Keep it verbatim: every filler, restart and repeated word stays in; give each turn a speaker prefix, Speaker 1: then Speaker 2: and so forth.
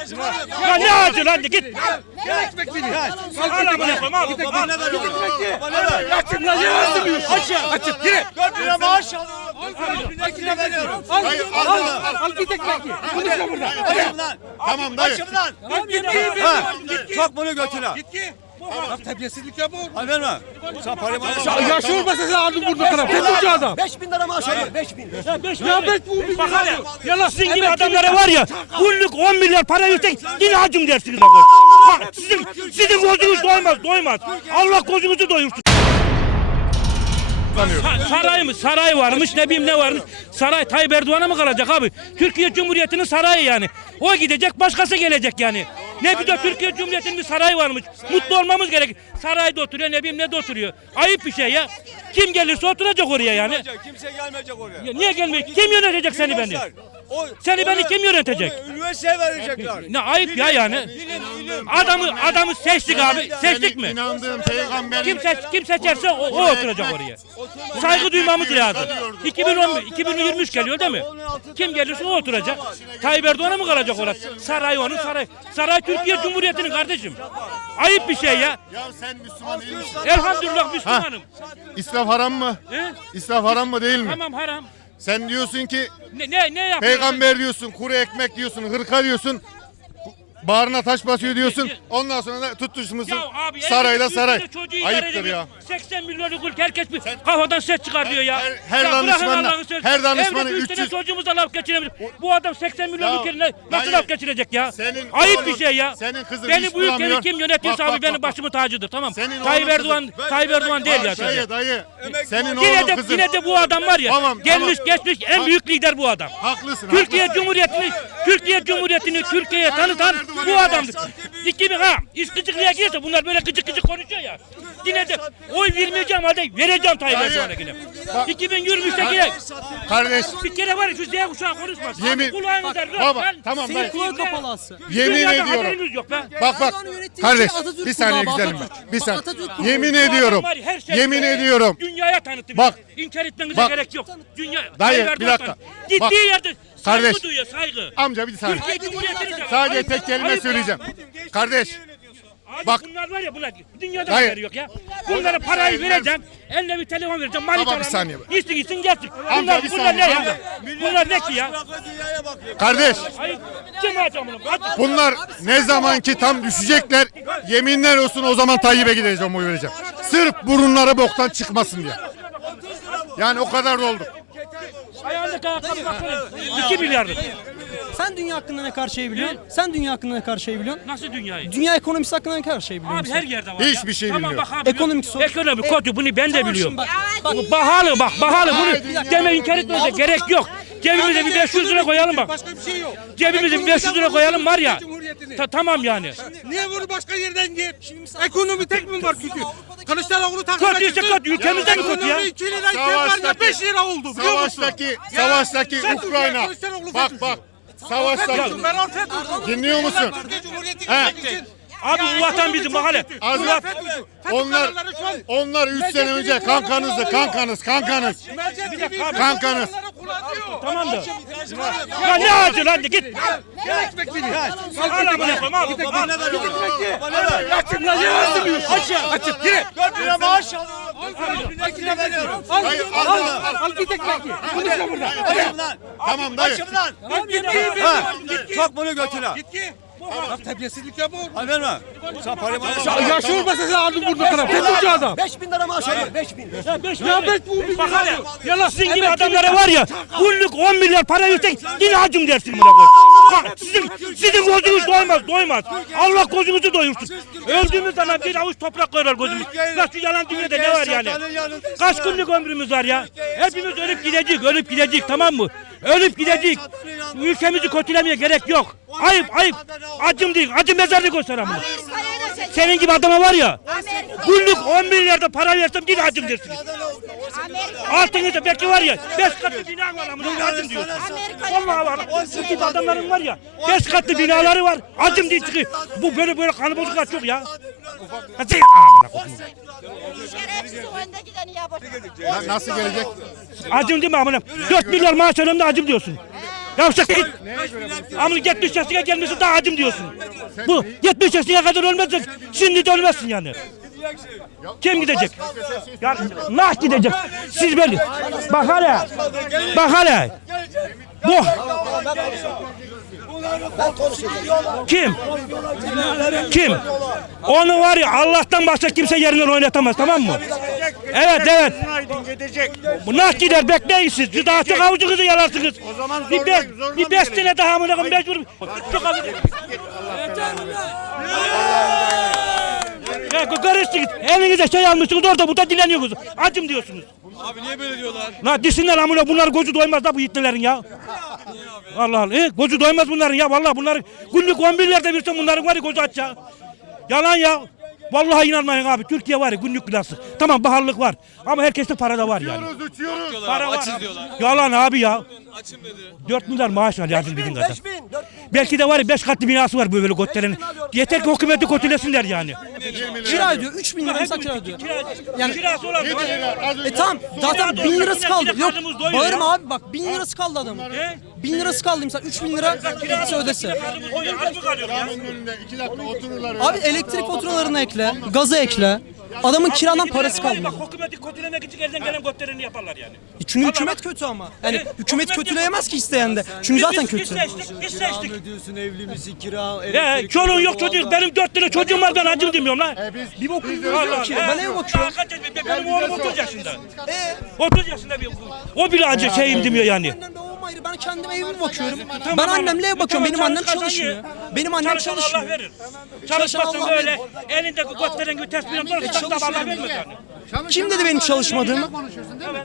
Speaker 1: Ya ne acı lan git.
Speaker 2: Gel ekmek veriyor.
Speaker 1: Al amına koyayım al.
Speaker 2: Bana ver onu.
Speaker 1: Açın lan ya açın. Açın. Açın. Yine.
Speaker 2: dört lira maaş alıyorum. on lira veriyorum.
Speaker 3: Al, al,
Speaker 2: al,
Speaker 3: al git ekmek ye. Konuşma burada.
Speaker 2: Açım lan.
Speaker 3: Tamam dayı.
Speaker 2: Açım lan. Sok bunu götüne.
Speaker 3: Bak terbiyesizlik yapma.
Speaker 2: Al verme. Sen parayı bana ver.
Speaker 3: Yaşı olmasa sen aldın burada kadar. FETÖ'cü adam.
Speaker 2: beş bin lira maaş alıyor. beş bin.
Speaker 1: Ya beş
Speaker 3: Ya beş bu bir
Speaker 1: Bak hele. Yalan sizin gibi adamlara var ya. Günlük on milyar para yüksek yine acım dersiniz. Bak sizin, sizin gözünüz doymaz doymaz. Allah gözünüzü doyursun. Sa- saray mı? Saray varmış, ne bileyim ne varmış. Saray Tayyip Erdoğan'a mı kalacak abi? Türkiye Cumhuriyeti'nin sarayı yani. O gidecek, başkası gelecek yani. Ne bir de Türkiye Cumhuriyeti'nin bir sarayı varmış. Mutlu olmamız gerek. Sarayda oturuyor, ne bileyim ne de oturuyor. Ayıp bir şey ya. Kim gelirse oturacak oraya yani.
Speaker 2: Kimse gelmeyecek oraya.
Speaker 1: Ya niye gelmiyor? Kim yönetecek seni beni?
Speaker 2: O,
Speaker 1: Seni beni kim yönetecek?
Speaker 2: Üniversiteye verecekler.
Speaker 1: Ne ayıp ya yani. Adamı adamı seçtik abi. Seçtik mi?
Speaker 3: İnandığım peygamberin
Speaker 1: Kim seç kim seçerse o, o oturacak oraya. Saygı duymamız lazım. iki bin on bir, iki bin yirmi üç geliyor değil mi? Kim gelirse o oturacak. Tayyip Erdoğan'a mı kalacak orası? Saray onun saray. Saray Türkiye Cumhuriyeti'nin kardeşim. Ayıp bir şey ya.
Speaker 3: Ya sen Müslüman değil misin?
Speaker 1: Elhamdülillah Müslümanım.
Speaker 3: İsraf haram mı?
Speaker 1: He?
Speaker 3: İsraf haram mı değil mi?
Speaker 1: Tamam haram.
Speaker 3: Sen diyorsun ki
Speaker 1: Ne ne, ne yapıyorsun?
Speaker 3: peygamber diyorsun, kuru ekmek diyorsun, hırka diyorsun. Bağrına taş basıyor diyorsun. Ondan sonra da tutuşmuşsun
Speaker 1: Ya abi,
Speaker 3: sarayla
Speaker 1: elli
Speaker 3: saray.
Speaker 1: yüz çocuğu idare
Speaker 3: Ayıptır
Speaker 1: edemiyor.
Speaker 3: ya.
Speaker 1: seksen milyonluk ülke herkes bir kafadan ses çıkar diyor ya.
Speaker 3: Her- her
Speaker 1: Ya bırakın
Speaker 3: danışmanla-
Speaker 1: Allah'ın sözü.
Speaker 3: her danışmanı
Speaker 1: Evde üç
Speaker 3: üç
Speaker 1: tane
Speaker 3: yüz
Speaker 1: çocuğumuzla laf geçiremiyor. Bu adam seksen milyon
Speaker 3: Ya,
Speaker 1: ülkenin nasıl
Speaker 3: dayı,
Speaker 1: laf geçirecek ya?
Speaker 3: senin
Speaker 1: Ayıp
Speaker 3: oğlun,
Speaker 1: bir şey ya.
Speaker 3: senin kızın
Speaker 1: Beni
Speaker 3: iş
Speaker 1: bu ülkeyi
Speaker 3: bulamıyor.
Speaker 1: kim yönetiyorsa
Speaker 3: Bak,
Speaker 1: abi
Speaker 3: bak,
Speaker 1: benim
Speaker 3: bak,
Speaker 1: başımın tacıdır tamam.
Speaker 3: Senin
Speaker 1: Tayyip
Speaker 3: oğlun
Speaker 1: Erdoğan,
Speaker 3: kızın-
Speaker 1: Tayyip Erdoğan değil ya.
Speaker 3: Dayı dayı. Senin
Speaker 1: Yine
Speaker 3: oğlun
Speaker 1: de,
Speaker 3: kızın.
Speaker 1: yine de bu adam var ya.
Speaker 3: Tamam,
Speaker 1: gelmiş
Speaker 3: tamam.
Speaker 1: geçmiş en büyük lider bu adam.
Speaker 3: Haklısın.
Speaker 1: Türkiye
Speaker 3: haklısın.
Speaker 1: Cumhuriyeti'ni Türkiye Cumhuriyeti'ni Türkiye'ye tanıtan bu adamdır. iki bin ha iş gıcıklığa girse bunlar böyle gıcık gıcık konuşuyor ya. Yine de oy vermeyeceğim halde vereceğim Tayyip Erdoğan'a yine. iki bin yirmi üçte yine
Speaker 3: Kardeş.
Speaker 1: bir kere var ya şu Z kuşağı konuşmasın.
Speaker 3: Yemin-
Speaker 1: Kulağınızda
Speaker 3: Bak,
Speaker 1: röp
Speaker 3: baba,
Speaker 1: lan.
Speaker 3: tamam,
Speaker 1: Senin
Speaker 3: dayı.
Speaker 1: kulağın
Speaker 4: kapalı aslında.
Speaker 3: Yemin
Speaker 1: Dünyada
Speaker 3: ediyorum.
Speaker 1: haberiniz yok be.
Speaker 3: Bak bak.
Speaker 4: Erdoğan'ın yönettiği
Speaker 3: Kardeş
Speaker 4: şey Atatürk
Speaker 3: bir saniye
Speaker 4: kurdu abi,
Speaker 3: güzelim
Speaker 4: Atatürk.
Speaker 3: bak. Bir saniye.
Speaker 4: Atatürk kurdu.
Speaker 3: Yemin
Speaker 1: Bu adam
Speaker 3: ediyorum.
Speaker 1: var ya, her şeyi
Speaker 3: Yemin
Speaker 1: dünyaya-
Speaker 3: ediyorum.
Speaker 1: Dünyaya tanıttı.
Speaker 3: Bak.
Speaker 1: İnkar etmenize
Speaker 3: Bak.
Speaker 1: gerek yok. Dünya
Speaker 3: Dayı,
Speaker 1: Tayyip
Speaker 3: bir
Speaker 1: Erdoğan
Speaker 3: dakika.
Speaker 1: Gittiği
Speaker 3: Bak.
Speaker 1: yerde saygı
Speaker 3: Kardeş.
Speaker 1: duyuyor saygı.
Speaker 3: Amca bir saniye.
Speaker 1: Türkiye Cumhuriyeti'ni de-
Speaker 3: Sadece
Speaker 1: Ayıp-
Speaker 3: tek kelime
Speaker 1: ayıp ya.
Speaker 3: söyleyeceğim. Kardeş.
Speaker 1: Abi
Speaker 3: Bak.
Speaker 1: bunlar var ya bunlar dünyada
Speaker 3: Dayı.
Speaker 1: haberi yok ya. Bunlara parayı vereceğim. Eline bir telefon vereceğim.
Speaker 3: Baba, bir saniye.
Speaker 1: Gitsin gitsin gelsin.
Speaker 3: Amca,
Speaker 1: Bunlar,
Speaker 3: bir
Speaker 1: bunlar
Speaker 3: saniye,
Speaker 1: ne ya?
Speaker 3: amca.
Speaker 1: Bunlar ne ki ya?
Speaker 3: Kardeş.
Speaker 1: Hayır. Kim alacak bunu? Hadi.
Speaker 3: Bunlar ne zaman ki tam düşecekler yeminler olsun o zaman Tayyip'e gideceğim oy vereceğim. Sırf burunları boktan çıkmasın diye. Yani o kadar da oldu.
Speaker 1: Ayağındaki ayakkabı baksana. iki milyarlık.
Speaker 4: Sen dünya hakkında ne kadar şey biliyorsun? Sen dünya hakkında ne kadar şey biliyorsun?
Speaker 1: Nasıl dünyayı?
Speaker 4: Dünya ekonomisi hakkında ne kadar şey biliyorsun?
Speaker 1: Abi
Speaker 4: sen?
Speaker 1: her yerde var
Speaker 3: Hiçbir
Speaker 1: ya.
Speaker 3: şey
Speaker 1: Tamam,
Speaker 3: bilmiyor.
Speaker 1: bak abi.
Speaker 4: Ekonomik sorun.
Speaker 1: Ekonomi kötü bunu ben de
Speaker 4: Tamam,
Speaker 1: biliyorum.
Speaker 4: şimdi bak, bak.
Speaker 1: Bu pahalı bak pahalı bunu
Speaker 3: Haydi
Speaker 1: deme inkar etmenize gerek yok. Cebimize bir beş yüz lira koyalım bak.
Speaker 5: Başka bir şey yok.
Speaker 1: Cebimize bir beş yüz lira koyalım var ya.
Speaker 5: Cumhuriyeti'ni.
Speaker 1: Ta- tamam yani.
Speaker 5: Niye bunu başka yerden gir? Ekonomi tek mi var kötü? Kılıçdaroğlu takip
Speaker 1: Kötüyse kötü, ülkemizde mi kötü ya?
Speaker 5: Ekonomi iki lirayken var ya beş lira oldu biliyor musun?
Speaker 3: Savaştaki, savaştaki
Speaker 5: Sen
Speaker 3: Ukrayna.
Speaker 5: Kılıçdaroğlu
Speaker 3: Bak
Speaker 5: FETÖ'cü.
Speaker 3: bak. Savaştaki.
Speaker 5: Ben ortaya durdum.
Speaker 3: Dinliyor musun?
Speaker 5: Türkiye Cumhuriyeti'ni
Speaker 3: He.
Speaker 5: yönetmek için.
Speaker 1: Abi bu vatan bizim mahalle.
Speaker 3: Az
Speaker 5: Bunlar FETÖ'cü. FETÖ
Speaker 3: Onlar
Speaker 5: kararları şu an-
Speaker 3: onlar üç sene önce kankanızdı, kankanız, kankanız.
Speaker 5: Merced
Speaker 1: Bir
Speaker 5: T V
Speaker 1: dakika abi.
Speaker 3: Kankanız.
Speaker 5: FETÖ kullanıyor.
Speaker 1: Tamam da. Ya ne acı lan git.
Speaker 5: Gel ekmek veriyor.
Speaker 1: Al amına koyayım al.
Speaker 2: Bana ver onu.
Speaker 1: Açın lan ya açın. Açın. Yine.
Speaker 2: dört lira maaş alıyorum. on lira veriyorum.
Speaker 3: Al, al, al.
Speaker 4: Al git ekmek ye. Konuşma burada.
Speaker 2: Açım lan.
Speaker 3: Tamam dayı.
Speaker 2: Açım lan.
Speaker 5: Ha.
Speaker 2: Sok bunu götüne.
Speaker 5: Git ki. Bak terbiyesizlik yapma.
Speaker 2: Al verme. Sen parayı bana ver.
Speaker 3: Yaşı olmasa sen aldın burada kadar. FETÖ'cü adam.
Speaker 2: beş bin lira maaş alıyor. beş bin.
Speaker 1: Ya beş milyon. Bak hele. Yalan sizin gibi adamlara var ya. Günlük on milyar para yüksek yine acım dersin buna koy. Bak sizin, sizin gözünüz doymaz doymaz. Allah gözünüzü doyursun. Öldüğümüz zaman bir avuç toprak koyar gözümüz. Ya şu yalan dünyada ne var yani? Kaç günlük ömrümüz var ya? Hepimiz ölüp gidecek, ölüp gidecek tamam mı? Ölüp gidecek. Ülkemizi kötülemeye gerek yok. Ayıp ayıp. Acım değil. Acı mezarlık göster ama. Senin gibi adama var ya. Günlük on milyarda para versem yine acım dersiniz. Altınızda belki var ya. Beş katlı bina var ama acım diyorsun. Vallahi var. Bu gibi adamların var ya. Beş katlı binaları var. Acım diye çıkıyor. Bu böyle böyle kanı bozuklar çok ya. Hadi amına koyayım.
Speaker 6: Şerefsiz önde gideni yapacak.
Speaker 3: Na- Nasıl gelecek?
Speaker 1: Acım değil mi amına? Dört milyar maaş alıyorum da acım diyorsun. Yavşak git. Ama yetmiş yaşına gelmesi daha acım diyorsun. Bu yetmiş yaşına kadar ölmezsin. Şimdi de ölmezsin yani. Kim gidecek? Ya nah gidecek. Siz böyle. Bak hele. Bak hele. Bu. Kim? Kim? Onu var ya Allah'tan başka kimse yerinden oynatamaz, tamam mı? Evet evet. Bu nah gider, bekleyin siz. Siz daha çok avucunuzu yalarsınız. Bir, be, bir beş sene daha mı mecbur. Çok avucu. Ya karıştı git. Elinize şey almışsınız orada burada dileniyorsunuz. Acım diyorsunuz.
Speaker 2: Abi niye böyle diyorlar?
Speaker 1: La desinler amına bunlar gözü doymaz da bu yiğitlerin ya. Allah Allah. E, gözü doymaz bunların ya. Vallahi bunların günlük on binlerde birsen bunların var ya gözü aç ya. Yalan ya. Vallahi inanmayın abi. Türkiye var ya günlük bilhassa. Tamam baharlık var. Ama herkeste para da var yani.
Speaker 3: Uçuyoruz uçuyoruz.
Speaker 1: Para var. Yalan abi ya. dört milyar maaş var yardım bildiğin kadar. Belki de var ya beş katlı binası var böyle götlerin. Yeter ki hükümeti kötülesinler yani.
Speaker 4: Kira ödüyor. üç bin lira insan kira ödüyor.
Speaker 1: Yani kirası olan.
Speaker 4: E tamam zaten bin lirası kaldı. Yok
Speaker 1: Karnımız doyuyor
Speaker 4: bağırma
Speaker 1: ya.
Speaker 4: abi bak bin lirası kaldı adamın.
Speaker 1: He?
Speaker 4: bin lirası kaldı mesela üç bin lira kirası ödese.
Speaker 1: Az mı kalıyor ya?
Speaker 3: Önünde iki dakika otururlar.
Speaker 4: Abi elektrik faturalarını ekle, gazı ekle. Adamın kiradan parası kalmıyor.
Speaker 1: Bak hükümeti kötülemek için elden gelen götlerini yaparlar yani.
Speaker 4: Çünkü hükümet kötü ama. Yani hükümet kötüleyemez ki isteyen de. Çünkü zaten
Speaker 1: Biz-
Speaker 4: kötü.
Speaker 1: Biz seçtik, biz seçtik.
Speaker 7: Ödüyorsun evli misin kira
Speaker 1: Ya çoluğun yok çocuğun. Benim dört tane çocuğum var ben acım demiyorum lan.
Speaker 4: Bir bok
Speaker 1: Vallahi.
Speaker 4: ki. Ben eve bakıyorum.
Speaker 1: Kaç yaş- Benim oğlum otuz yaşında. otuz yaşında bir o bile acı şeyim demiyor yani.
Speaker 4: Annemle babam ayrı. Ben kendim evime bakıyorum.
Speaker 1: Tamam,
Speaker 4: Ben
Speaker 1: ama-
Speaker 4: annemle ev bakıyorum. Benim
Speaker 1: Tamam,
Speaker 4: annem
Speaker 1: çalışan
Speaker 4: çalışmıyor.
Speaker 1: ye.
Speaker 4: Benim annem
Speaker 1: Çalışan Allah
Speaker 4: çalışmıyor.
Speaker 1: verir.
Speaker 4: Çalışan
Speaker 1: Çalışmasın
Speaker 4: Allah
Speaker 1: böyle
Speaker 4: verir.
Speaker 1: elinde götlerin gibi tespih yapar. Allah vermez yani.
Speaker 4: Kim dedi benim çalışmadığımı?